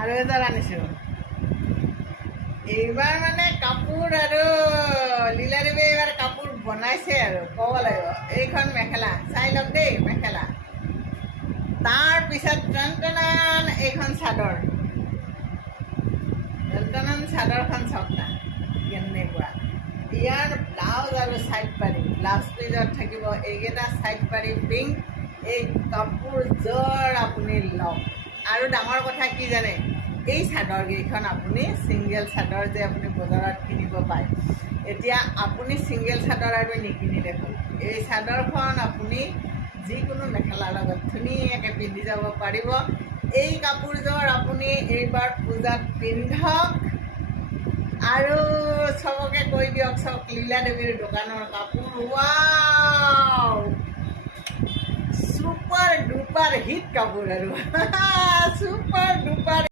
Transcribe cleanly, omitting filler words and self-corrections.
আৰু এযোৰ আনিছোঁ। এইবাৰ মানে কাপোৰ আৰু লীলাদেৱীয়ে এইবাৰ কাপোৰ বনাইছে আৰু ক'ব লাগিব। এইখন মেখেলা চাই লওক দেই, মেখেলা। তাৰপিছত টনটনান এইখন চাদৰ, টনটনান চাদৰখন চাওক না কেনেকুৱা। ইয়াৰ ব্লাউজ আৰু ছাইড পাৰি, ব্লাউজ পিছত থাকিব এইকেইটা ছাইড পাৰি পিংক। এই কাপোৰযোৰ আপুনি লওক। আৰু ডাঙৰ কথা কি জানে, এই চাদৰকেইখন আপুনি ছিংগল চাদৰ যে আপুনি বজাৰত কিনিব পায়, এতিয়া আপুনি ছিংগল চাদৰ আৰু নিকিনিলে হ'ল। এই চাদৰখন আপুনি যিকোনো মেখেলাৰ লগত ধুনীয়াকৈ পিন্ধি যাব পাৰিব। এই কাপোৰযোৰ আপুনি এইবাৰ পূজাত পিন্ধক আৰু চবকে কৈ দিয়ক, চব লীলাদেৱীৰ দোকানৰ কাপোৰ ৱাও, ছুপাৰ ডুপাৰ হিট কাপোৰ আৰু ছুপাৰ ডুপাৰ